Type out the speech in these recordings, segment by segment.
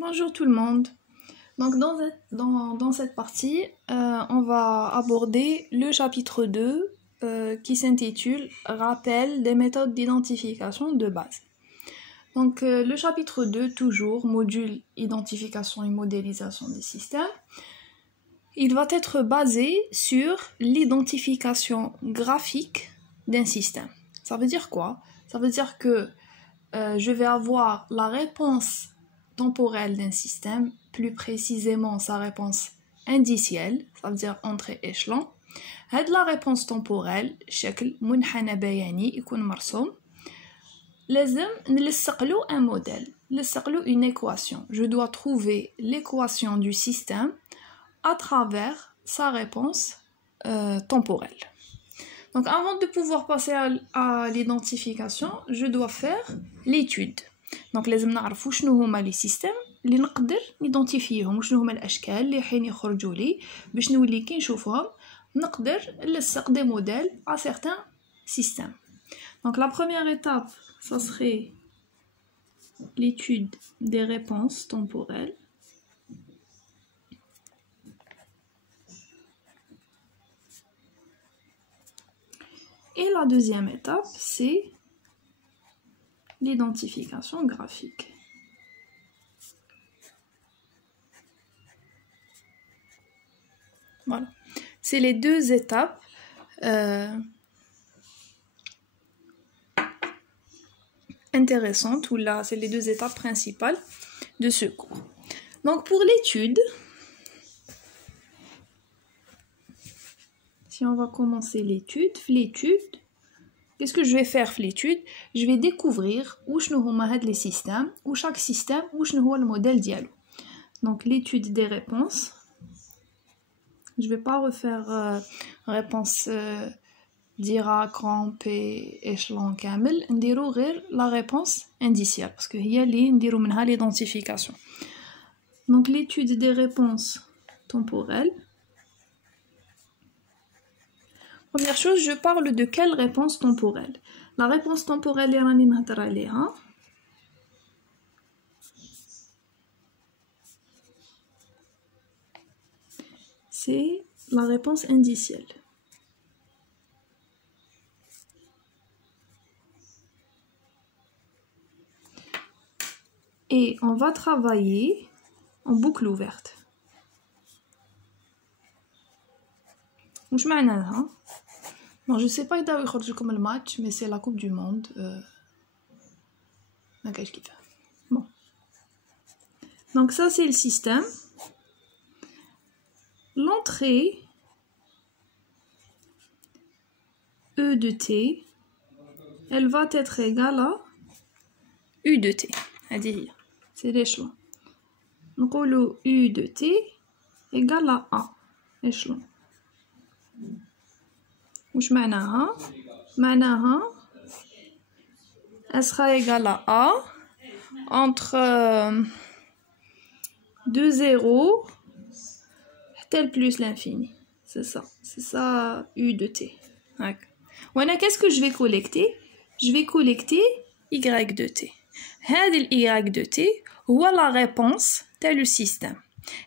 Bonjour tout le monde. Donc dans cette partie, on va aborder le chapitre 2 qui s'intitule « Rappel des méthodes d'identification de base ». Donc le chapitre 2, toujours, module identification et modélisation des systèmes, il va être basé sur l'identification graphique d'un système. Ça veut dire quoi? Ça veut dire que je vais avoir la réponse temporelle d'un système, plus précisément sa réponse indicielle, ça veut dire entrée échelon. هاد la réponse temporelle شكل منحنى بياني يكون مرسوم لازم نلصقلو un modèle, نلصقلو une équation. Je dois trouver l'équation du système à travers sa réponse temporelle. Donc avant de pouvoir passer à l'identification, je dois faire l'étude. Donc لازم نعرفوا شنو هما لي سيستيم اللي نقدر نيدونتيفيهم وشنو هما الاشكال اللي حين يخرجوا لي باش نولي كي نشوفهم نقدر نلصق des modèles à certains systèmes. Donc la première étape, ça serait l'étude des réponses temporelles. Et la deuxième étape, c'est l'identification graphique. Voilà. C'est les deux étapes intéressantes, ou là, c'est les deux étapes principales de ce cours. Donc pour l'étude, si on va commencer l'étude, qu'est-ce que je vais faire l'étude? Je vais découvrir où sont les systèmes, où chaque système, où est le modèle dialogue. Donc l'étude des réponses. Je ne vais pas refaire réponse Dirac, rampé, échelon, camel. On va la réponse indicielle parce que y a l'identification. Donc l'étude des réponses temporelles. Première chose, je parle de quelle réponse temporelle? La réponse temporelle c'est la réponse indicielle. Et on va travailler en boucle ouverte. مش معناها bon, je sais pas إذا يخرج لكم الماتش mais c'est la coupe du monde ما كاينش كيفاه. Bon. Donc ça c'est le système. L'entrée E de t, elle va être égale à U de t. C'est l'échelon. Donc U de t égale à A. Échelon. وش معناها؟ معناها elle sera égale à A entre 2 zéros tel plus l'infini. C'est ça U de t. Voilà, qu'est-ce que je vais collecter? Je vais collecter Y de t. هذا Y de t هو la réponse tel le système.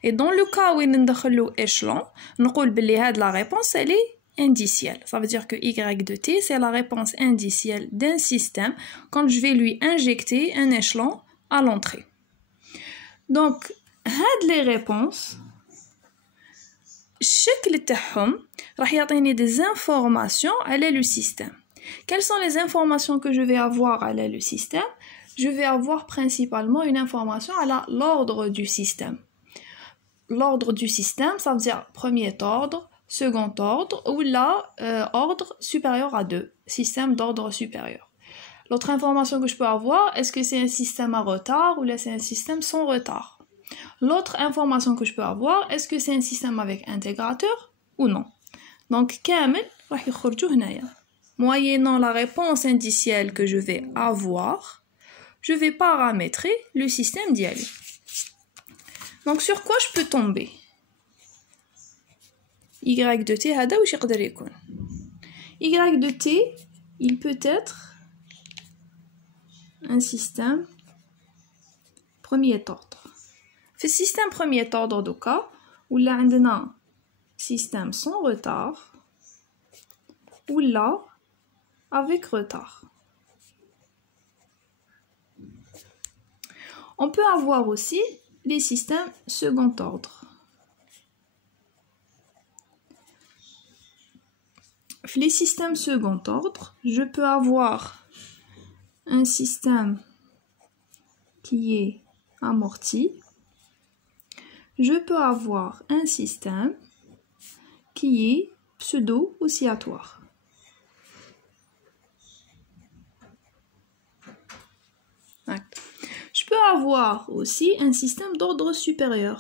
Et dans le cas où on ندخلو échelon, نقول بلي هاد la réponse elle est indicielle. Ça veut dire que Y de t c'est la réponse indicielle d'un système quand je vais lui injecter un échelon à l'entrée. Donc هاد les réponses الشكل تاعهم راح يعطيني des informations على le système. Quelles sont les informations que je vais avoir على le système? Je vais avoir principalement une information à l'ordre du système. L'ordre du système, ça veut dire premier ordre, second ordre, ou là, ordre supérieur à 2, système d'ordre supérieur. L'autre information que je peux avoir, est-ce que c'est un système à retard ou là c'est un système sans retard? L'autre information que je peux avoir, est-ce que c'est un système avec intégrateur ou non? Donc, كامل راح يخرجوا هنايا. Moyennant la réponse indicielle que je vais avoir, je vais paramétrer le système d'IALI. Donc, sur quoi je peux tomber? Y de t, هذا واش يقدر يكون? Y de t, il peut être un système premier ordre. في السيستم premier ordre دوكا ولا عندنا système sans retard ولا avec retard. On peut avoir aussi les systèmes second ordre. Les systèmes second ordre, je peux avoir un système qui est amorti. Je peux avoir un système qui est pseudo-oscillatoire. Je peux avoir aussi un système d'ordre supérieur.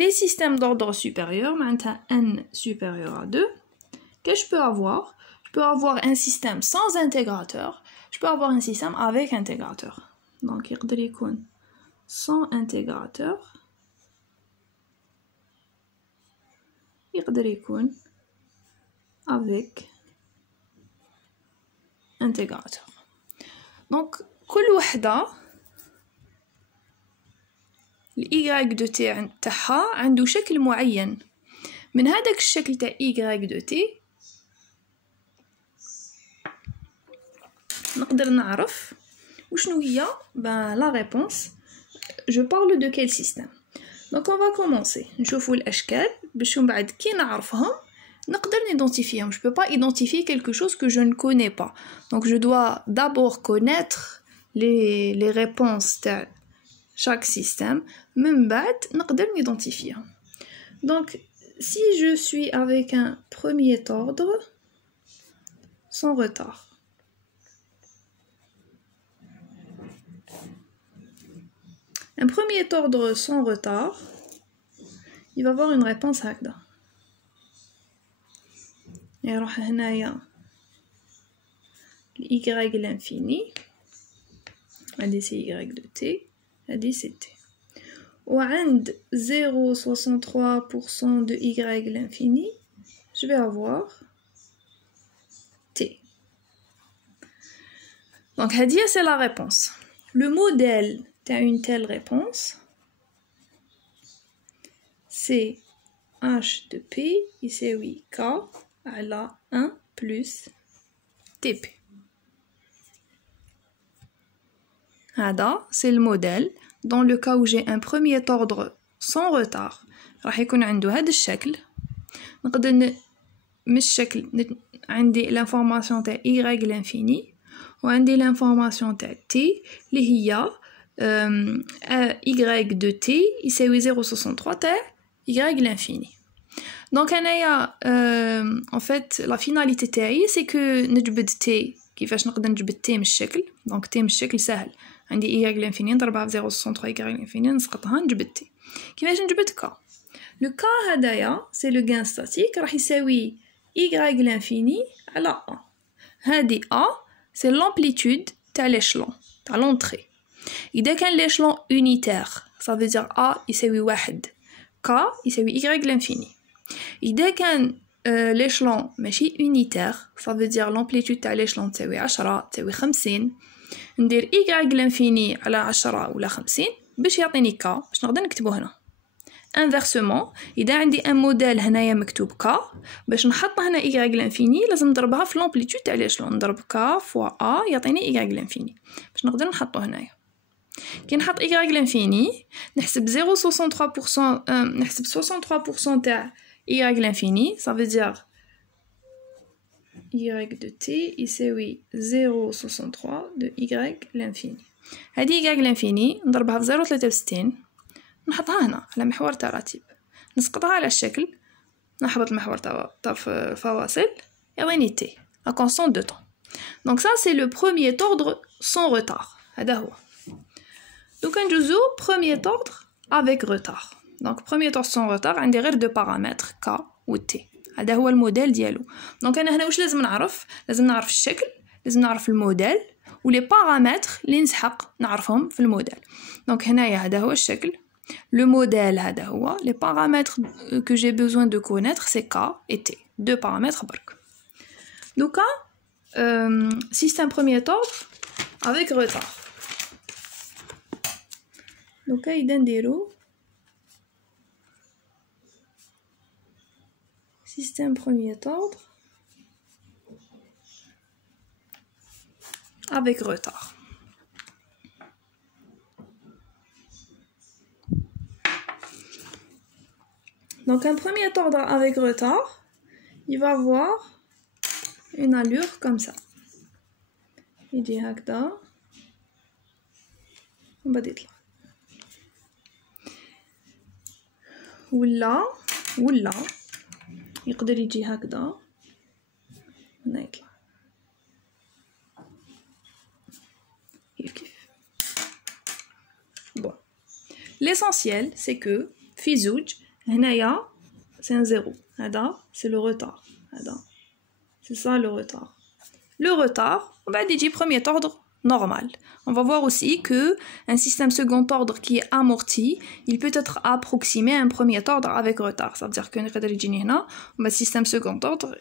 Les systèmes d'ordre supérieur, maintenant n supérieur à 2, qu'est-ce que je peux avoir? Je peux avoir un système sans intégrateur, je peux avoir un système avec intégrateur. Donc, il y a sans intégrateur, il y a avec intégrateur. Donc, كل وحدة ال y de t تاعها عنده شكل معين. من هذاك الشكل تاع y de t نقدر نعرف وشنو هي la réponse. Je parle de quel système. Donc on va commencer. نشوفوا الاشكال باش من بعد كي نعرفهم نقدر identifier. Je peux pas identifier quelque chose que je ne connais pas. Donc je dois d'abord connaître les réponses de chaque système. من بعد نقدر identifier. Donc si je suis avec un premier ordre sans retard. Un premier ordre sans retard, il va avoir une réponse هكذا. يروح هنايا y l'infini هادي سي y de t هادي سي t وعند 0,63% de y l'infini je vais avoir t. Donc هادي c'est la réponse. Le modèle t'as une telle réponse, c'est h de p يساوي k على 1 plus tp. هذا c'est le modèle. Dans le cas où j'ai un premier ordre sans retard راح يكون عنده هذا الشكل. نقدر من الشكل عندي l'information تاع y l'infini وعندي l'information تاع t اللي هي y de t يساوي 0,63 تاع y l'infini. Donc en fait la finalité تاعي c'est que نجبد t كيفاش نقدر نجبد t من الشكل. donc t من الشكل سهل. عندي y l'infini نضربها في 0,63 y l'infini نسقطها نجبد t. كيفاش نجبد k؟ le k هدايا c'est le gain statique راح يساوي y l'infini على a. هذه a c'est l'amplitude تاع l'échelon تاع l'entrée. إذا كان l'échelon unitaire ça veut dire a يساوي 1 k يساوي y l'infini. إذا كان l'échelon ماشي unitaire ça veut dire l'amplitude تاع l'échelon تساوي 10 تساوي 50 ندير y l'infini على 10 ولا 50 باش يعطيني k باش نقدر نكتبو هنا. inversement إذا عندي un modèle هنايا مكتوب k باش نحط هنا y l'infini لازم نضربها في l'amplitude تاع l'échelon. نضرب k fois a يعطيني y l'infini باش نقدر نحطو هنايا. كي نحط y l'infini نحسب 0,63% نحسب 63% تاع y l'infini ça veut dire y de t يساوي 0,63 de y l'infini. هذه y l'infini نضربها في 0,63 نحطها هنا على محور تراتيب نسقطها على الشكل نحبط المحور تاع الفواصل يعطيني t la constante de temps. Donc ça c'est le premier ordre sans retard. هذا هو. Donc نجوزو premier ordre avec retard. Donc premier ordre sans retard عندي غير deux paramètres k و t. هذا هو الموديل ديالو. دونك انا هنا واش لازم نعرف؟ لازم نعرف الشكل، لازم نعرف الموديل ولي بارامتر اللي نسحق نعرفهم في الموديل. دونك هنايا هذا هو الشكل. Le modèle هذا هو. Les paramètres que j'ai besoin de connaître c'est k et t. Deux paramètres برك. دوكا système premier ordre avec retard. Donc, il y a système premier ordre avec retard. Donc, un premier ordre avec retard, il va avoir une allure comme ça. Il dit هكذا. وبعد يطلع. ولا يقدر يجي هكذا. هنا يطلع. كيف. Bon. L'essentiel, c'est que في زوج هنايا c'est un zéro. هذا c'est le retard. هذا c'est ça le retard. Le retard, on va dire premier ordre normal. On va voir aussi que un système second ordre qui est amorti, il peut être approximé à un premier ordre avec retard. Ça veut dire qu'un système second ordre,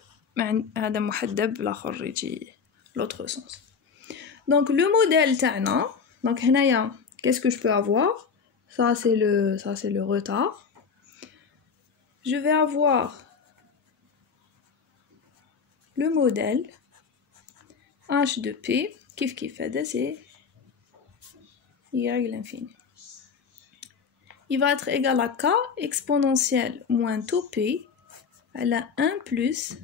l'autre sens. Donc le modèle تاعنا, donc هنايا, qu'est-ce que je peux avoir? Ça c'est le retard. Je vais avoir le modèle h de p, kif هذا c'est y à l'infini. Il va être égal à k exponentielle moins 2p à la 1 plus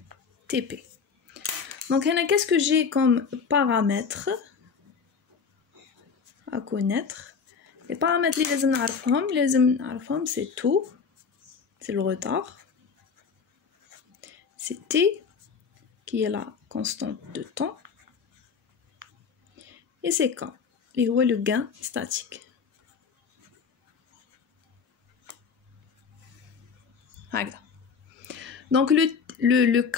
tp. Donc qu'est-ce que j'ai comme paramètres à connaître? Les paramètres les نعرفهم c'est tout, c'est le retard, c'est t qui est la constante de temps, et c'est k qui est le gain statique. Donc le k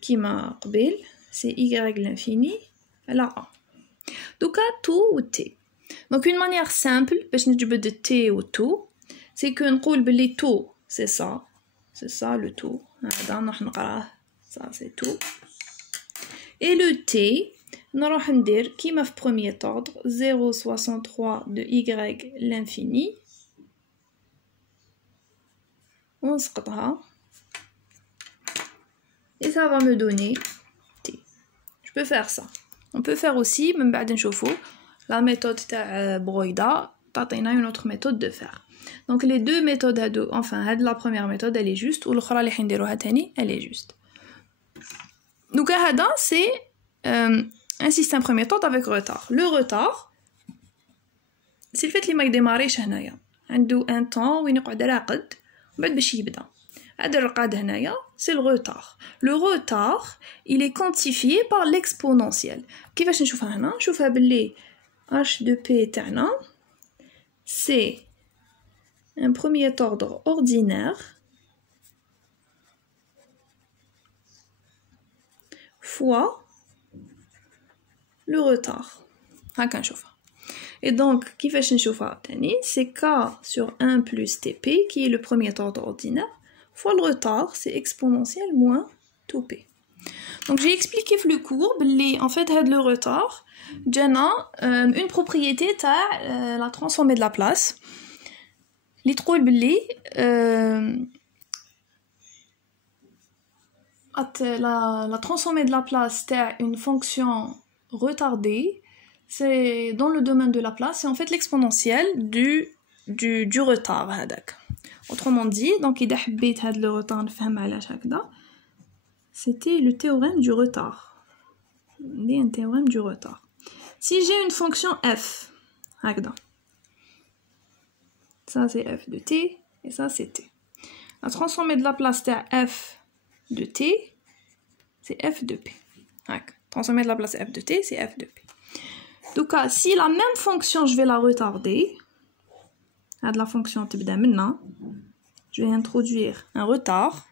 qui m'a قبل c'est y l'infini à la a. Donc à tout ou t. Donc une manière simple باش نجبد de t ou tout, c'est que نقول بلي tout c'est ça le tout. هذا نروح نقراه, ça c'est tout. Et le t نروح ندير كيما في premier ordre 0,63 de y l'infini ونسقطها et ça va me donner t. Je peux faire ça. On peut faire aussi من بعد نشوفوا la méthode تاع برويدا تعطينا une autre méthode de faire. Donc les deux méthodes هادو, enfin la première méthode elle est juste والأخرى اللي حنديروها تاني elle est juste. Donc هذا c'est un système premier ordre avec retard. Le retard c'est le fait اللي ما يديماريش هنايا, عنده un temps وين يقعد راقد وبعد باش يبدا. هذا الرقاد هنايا c'est le retard. Le retard il est quantifié par l'exponentielle. كيفاش نشوفها هنا؟ نشوفها باللي h de p تاعنا c'est un premier ordre ordinaire fois le retard. هكا نشوفها. Et donc كيفاش نشوفها تاني c'est k sur 1 plus tp qui est le premier ordre ordinaire fois le retard c'est exponentielle moins 2p. Donc j'ai expliqué le cours بلي en fait هاد le retard جانا une propriété تاع la transformée de la place اللي تقول بلي la transformée de la place تاع une fonction retardée c'est dans le domaine de la place, c'est en fait l'exponentielle du retard هذاك. Autrement dit, donc إذا حبيت هاد le retard نفهم علاش هكذا, c'était le théorème du retard. Un théorème du retard. Si j'ai une fonction f, هكذا, ça c'est f de t et ça c'est t. La transformée de la place تاع f de t, c'est f de p. Transformée de la place f de t, c'est f de p. Donc si la même fonction je vais la retarder, هاد la fonction تبدا منا, je vais introduire un retard,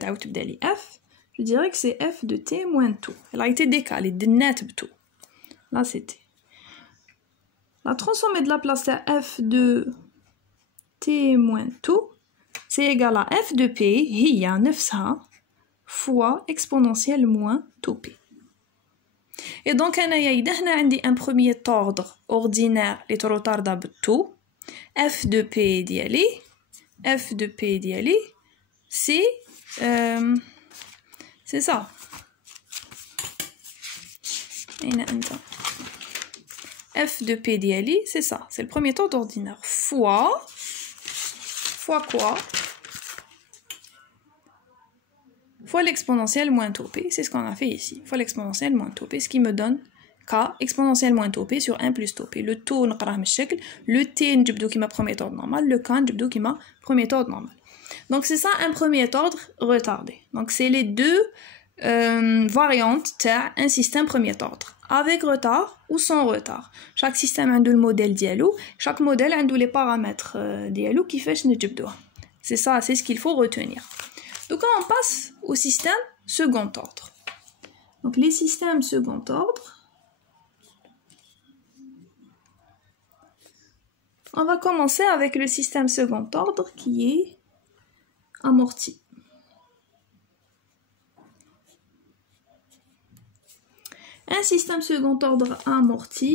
تعاود تبدا لي f, je dirais que c'est f de t moins tout. Elle a été décalée, دنات بتو. Là c'est t. La transformée de la place à f de t moins tout, c'est égal à f de p هي نفسها fois exponentielle moins 2p. Et donc, j'ai un premier ordre ordinaire qui est retardable tout. F de P d'ILI. F de P d'ILI, c'est ça. F de P d'ILI, c'est ça. C'est le premier ordre ordinaire. Fois quoi? Fois l'exponentielle moins taux P. C'est ce qu'on a fait ici. Fois l'exponentielle moins taux P, ce qui me donne K exponentielle moins taux P sur 1 plus taux P. Le taux, le T, نجبدو كيما premier ordre normal. Le K, نجبدو كيما premier ordre normal. Donc c'est ça un premier ordre retardé. Donc c'est les deux variantes d'un système premier ordre. Avec retard ou sans retard. Chaque système a le modèle diallo. Chaque modèle a les paramètres diallo qui fait نجبدوها. C'est ça, c'est ce qu'il faut retenir. Donc on passe au système second ordre. Donc les systèmes second ordre. On va commencer avec le système second ordre qui est amorti. Un système second ordre amorti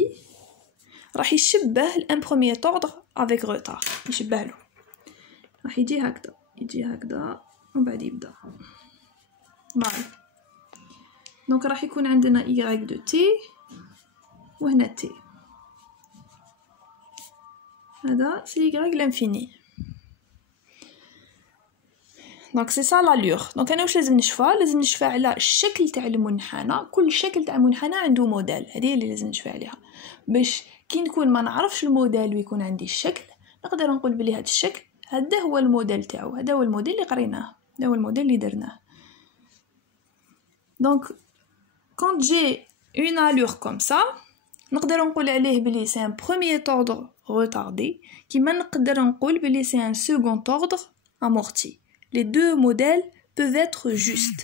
راح يشبه un premier ordre avec retard. يشبه له. راح يجي هكذا ومن بعد يبدا. فوالا. دونك راح يكون عندنا y de t وهنا t. هذا c'est y l'infini. دونك سي سا لالور. دونك انا واش لازم نشوفها؟ لازم نشوفها على الشكل تاع المنحنى. كل شكل تاع منحنى عنده موديل. هذه اللي لازم نشوفها عليها باش كي نكون ما نعرفش الموديل ويكون عندي الشكل نقدر نقول بلي هذا الشكل هذا هو الموديل تاعو. هذا هو الموديل اللي قريناه. هذا هو الموديل اللي درناه. دونك quand j'ai une allure comme ça نقدر نقول عليه بلي c'est un premier ordre retardé كيما نقدر نقول بلي c'est un second ordre amorti. Les deux modèles peuvent être justes.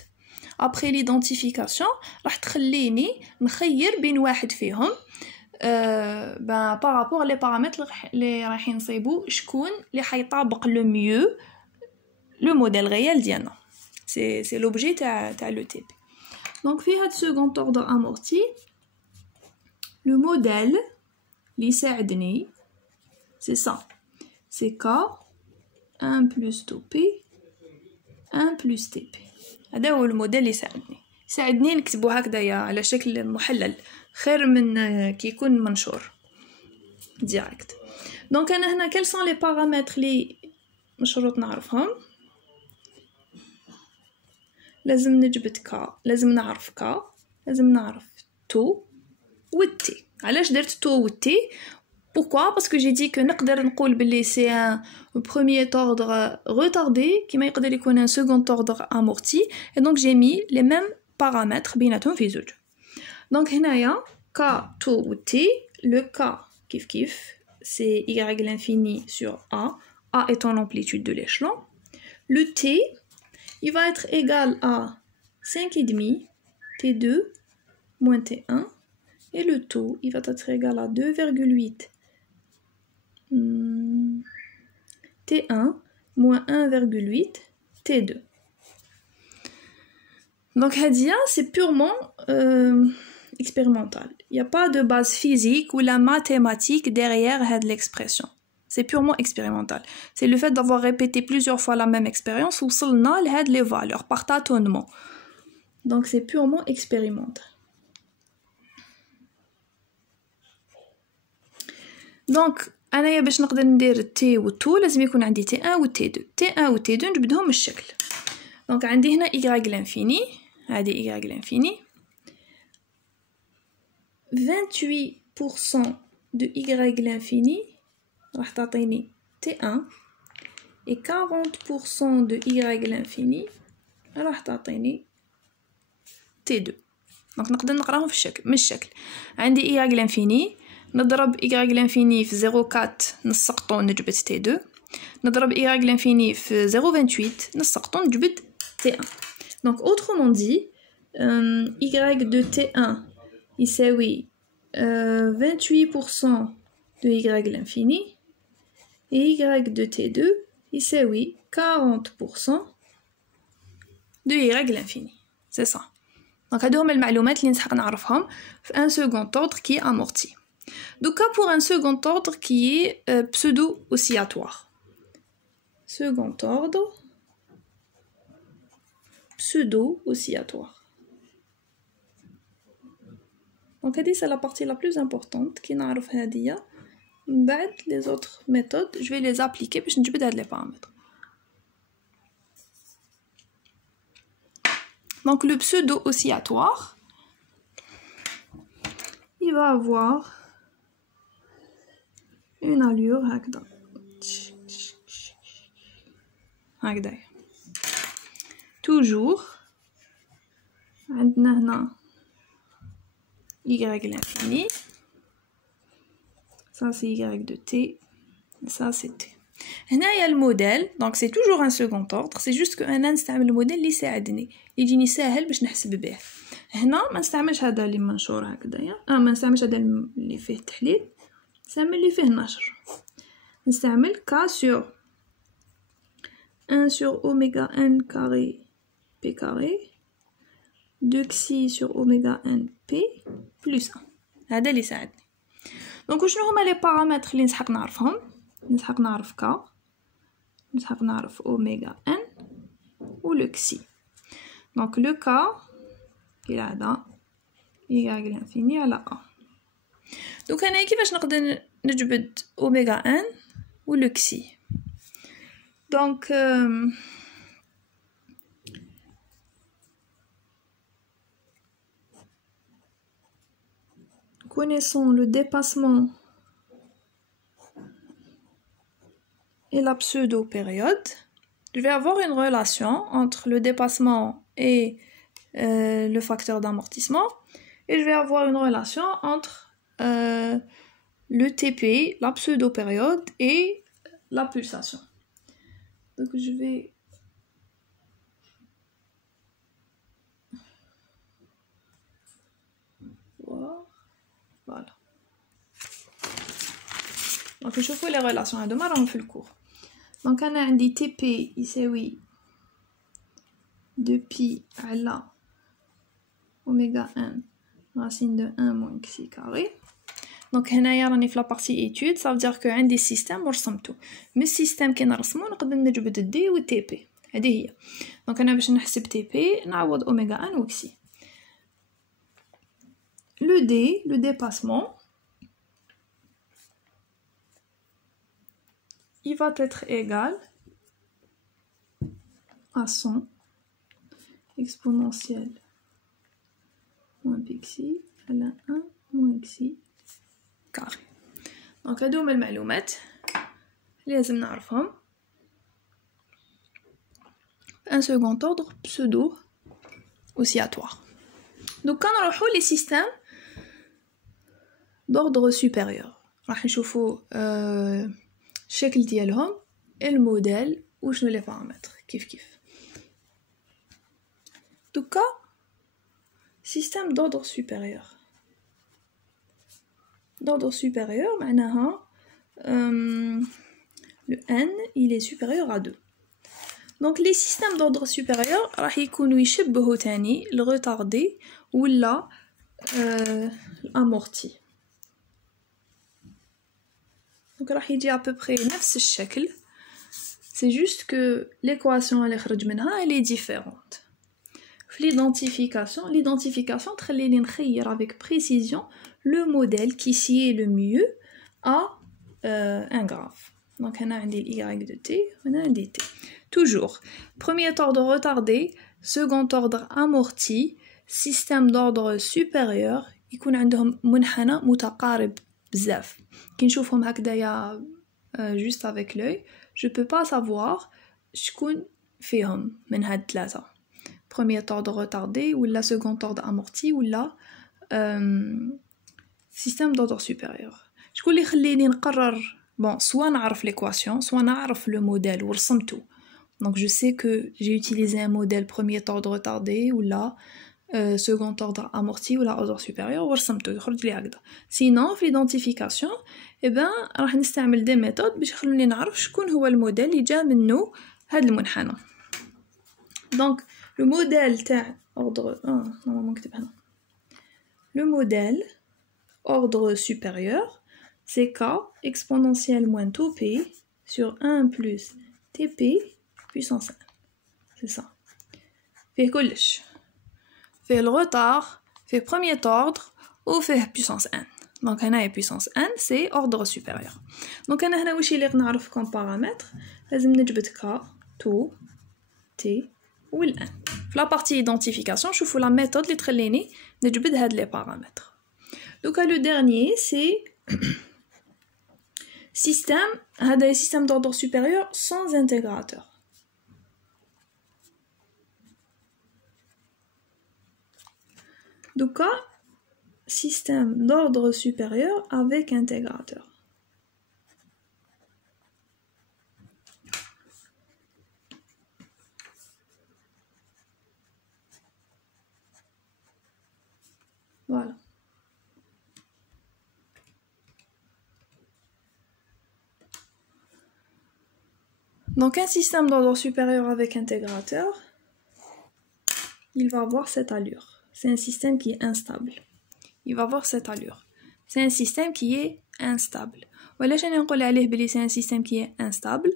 Après l'identification, راح تخليني نخير بين واحد فيهم par rapport les paramètres اللي راح نصيبوا شكون اللي حيطابق le mieux le modèle réel ديالنا. C'est l'objet تاع l'ETP. Donc في هاد second ordre amorti, le modèle اللي يساعدني c'est ça. C'est K 1 plus taux P 1 plus TP. هذا هو الموديل اللي يساعدني نكتبو هكذايا على شكل محلل خير من كي يكون منشور ديريكت. دونك انا هنا quels sont les paramètres اللي مشروط نعرفهم؟ لازم نجبد K، لازم نعرف K، لازم نعرف تو والT. علاش درت تو والT؟ Pourquoi? Parce que j'ai dit que نقدر نقول بلي c'est un premier ordre retardé كيما يقدر يكون un second ordre amorti et donc j'ai mis les mêmes paramètres بيناتهم في زوج. Donc هنايا K2 و T, le K كيف c'est y l'infini sur A étant l'amplitude de l'échelon. Le T il va être égal à 5,5 T2 moins T1 et le taux il va être égal à 2,8 T1 moins 1,8 T2. Donc Hadia, c'est purement expérimental. Il n'y a pas de base physique ou la mathématique derrière l'expression. C'est purement expérimental. C'est le fait d'avoir répété plusieurs fois la même expérience où on a les valeurs par tâtonnement. Donc c'est purement expérimental. Donc أنا باش نقدر ندير T و T لازم يكون عندي T1 و T2. T1 و T2 نجبدهم الشكل. دونك عندي هنا y l'infini. هذه y l'infini. 28% de y l'infini راح تعطيني T1 et 40% de y l'infini راح تعطيني T2. دونك نقدر نقراهم في الشكل من الشكل. عندي y l'infini نضرب y l'infini في 0,4 نسقطو نجبد T2. نضرب y l'infini في 0,28 نسقطو نجبد T1. Donc autrement dit, y de T1 يساوي 28% de y l'infini et y de T2 يساوي 40% de y l'infini. C'est ça. دونك هادو هما المعلومات اللي نسحق نعرفهم في ان سكوند اوردر كي امورتي. دوكا بور ان سكوند اوردر كي بسودو اوسياتوار. سكوند اوردر pseudo oscillatoire. Donc c'est la partie la plus importante qui نعرف هادية. بعد les autres méthodes je vais les appliquer باش نجبد هاد les paramètres. Donc le pseudo oscillatoire il va avoir une allure هكذا هكذا. toujours عندنا هنا y à l'infini, ça c'est y de t, ça c'est t. هنا il y a le modèle, donc c'est toujours un second ordre, c'est juste que انا نستعمل الموديل اللي يساعدني يجيني ساهل باش نحسب به. هنا ما نستعملش هذا اللي منشور هكذايا، ما نستعملش هذا اللي فيه تحليل، نستعمل اللي فيه نشر. نستعمل k sur 1 sur oméga n carré p carré 2 xi sur oméga n p plus 1. هذا اللي يساعدني. دونك شنو هما لي بارامتر اللي نسحق نعرفهم؟ نسحق نعرف k، نسحق نعرف oméga n و le xi. دونك le k كالعادة y à l'infini على a. دونك أنا كيفاش نقدر نجبد oméga n و le xi؟ Donc, connaissons le dépassement et la pseudo-période. Je vais avoir une relation entre le dépassement et le facteur d'amortissement. Et je vais avoir une relation entre le TP, la pseudo-période et la pulsation. Donc je vais voir, voilà. Donc je fais les relations à deux marrons في الcours. Donc أنا عندي TP يساوي 2pi على oméga n racine de 1 moins xi carré. دونك هنايا راني في لا بارتي ايتود، ça veut dire que عندي سيستم ورسمته. من السيستم كي نرسمو نقدر نجبد الدي و تي بي، هذه هي. دونك انا باش نحسب تي بي نعوض اوميغا ان و كسي. لو دي لو ديباسمون il va être égal à 100 exponentielle moins pxi على 1 moins xi carré. دونك هادو هما المعلومات اللي لازم نعرفهم ان سكوند اوردر بسودو اوسياتوار. دوكا نروحو لي سيستيم دوردر سوبيريور، راح نشوفو الشكل ديالهم، الموديل وشنو لي بارامتر كيف. دوكا سيستيم دوردر سوبيريور. D'ordre supérieur, le n il est supérieur à 2. Donc les systèmes d'ordre supérieur راح يكونوا يشبهوا تاني le retardé ولا l'amorti. Donc راح يجي à peu près نفس الشكل. C'est juste que l'équation اللي خرج منها elle est différente. في l'identification تخليني نخير avec précision le modèle qui sied le mieux à un graphe. Donc هنا عندي y de t, هنا عندي t. Toujours, premier ordre retardé, second ordre amorti, système d'ordre supérieur يكون عندهم منحنى متقارب بزاف. كي نشوفهم هكذايا juste avec l'œil, je peux pas savoir شكون فيهم من هاد ثلاثة. Premier ordre retardé ou la second ordre amorti ou la système d'ordre supérieur. شكون اللي يخليني نقرر bon soit نعرف l'équation soit نعرف le modèle ورسمته. Donc je sais que j'ai utilisé un modèle premier ordre retardé ou la second ordre amorti ou la ordre supérieur ورسمته يخرج لي هكذا. Sinon في l'identification راح نستعمل des méthodes باش يخلوني نعرف شكون هو الموديل اللي جا منه هذا المنحنى. Donc Le modèle ordre le modèle ordre supérieur, c'est k exponentielle moins tau p sur 1 plus tp puissance 1. C'est ça. Fait كلش. Fait le retard, fait premier ordre ou fait puissance 1. Donc هنا puissance 1 c'est ordre supérieur. Donc أنا هنا واش اللي نعرف comme paramètre لازم نجبد k tau t ou l1. في la partie identification نشوفوا la méthode اللي تخليني نجبد هاد les paramètres. Donc le dernier c'est système هذا système d'ordre supérieur sans intégrateur. Donc système d'ordre supérieur avec intégrateur. Voilà. Donc un système d'ordre supérieur avec intégrateur, il va avoir cette allure. C'est un système qui est instable. Il va avoir cette allure. C'est un système qui est instable. Voilà, je vais dire que c'est un système qui est instable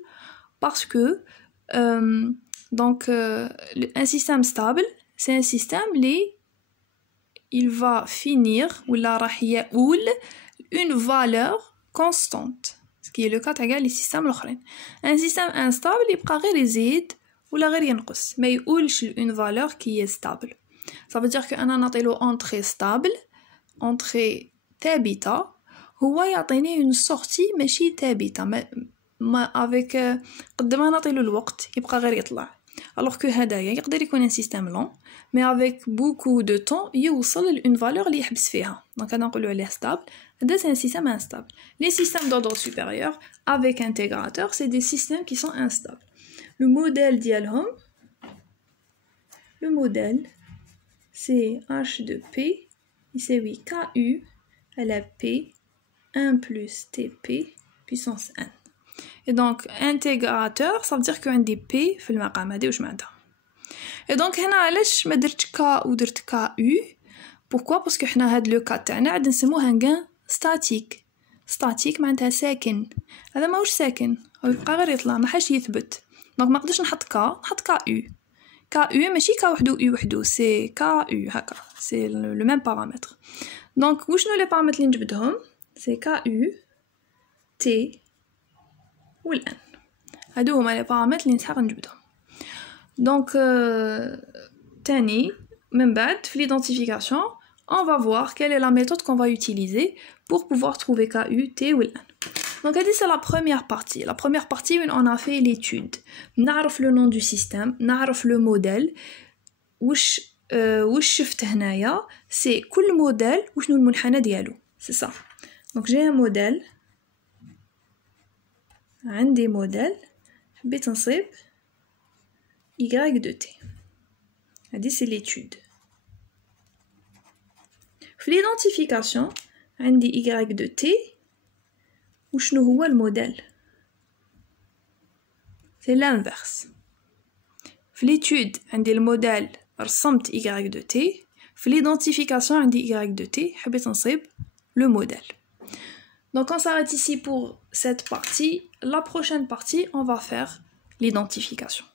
parce que un système stable, c'est un système qui il va finir ou la une valeur constante. Ce qui est le cas égal les systèmes l'autre. Un système instable, il peut غير يزيد ولا غير ينقص. ما يقولش une valeur qui est stable. Ça veut dire que أنا نعطيلو entrée stable, entrée ثابتة, هو يعطيني une sortie ماشي ثابتة. ما avec قد ما نعطيلو الوقت يبقى غير يطلع. Alors que هدايا يقدر يكون un système long, mais avec beaucoup de temps يوصل ل une valeur اللي يحبس فيها. Donc أنا نقولو عليه stable. هذا c'est un système instable. Les systèmes d'ordre supérieur avec intégrateur, c'est des systèmes qui sont instables. Le modèle ديالهم, le modèle c'est H de P, يساوي KU à la P 1 plus TP puissance 1. Et donc intégrateur, ça veut dire que عندي P في المقام هذه واش معناتها. Et donc هنا علاش ما درتش K ودرت KU. Pourquoi? Parce que حنا هاد لو كا تاعنا عاد نسموه ان غان ستاتيك معناتها ساكن. هذا ماهوش ساكن، هو يبقى غير يطلع ما حاش يثبت. دونك ما نقدرش نحط كا يو ماشي كا وحدو يو وحدو، سي كا يو هكا، سي لو ميم بارامتر. دونك وشنو لي بارامتر اللي نجبدهم؟ سي كا يو تي والان، هادو هما لي بارامتر اللي نسحق نجبدهم. دونك تاني من بعد في l'identification on va voir quelle est la méthode qu'on va utiliser pour pouvoir trouver KU, T ou L1. Donc c'est la première partie. La première partie où on a fait l'étude. نعرف le nom du système, نعرف le modèle. وش شفت هنايا c'est كل modèle وشنو المنحنى ديالو. C'est ça. Donc j'ai un modèle. عندي modèle. حبيت نصيب Y de T. هذه c'est l'étude. في l'identification عندي Y de T وشنو هو الموديل. c'est l'inverse. في l'étude عندي الموديل رسمت Y de T. في l'identification عندي Y de T حبيت نصيب le modèle. Donc on s'arrête ici pour cette partie. La prochaine partie on va faire l'identification.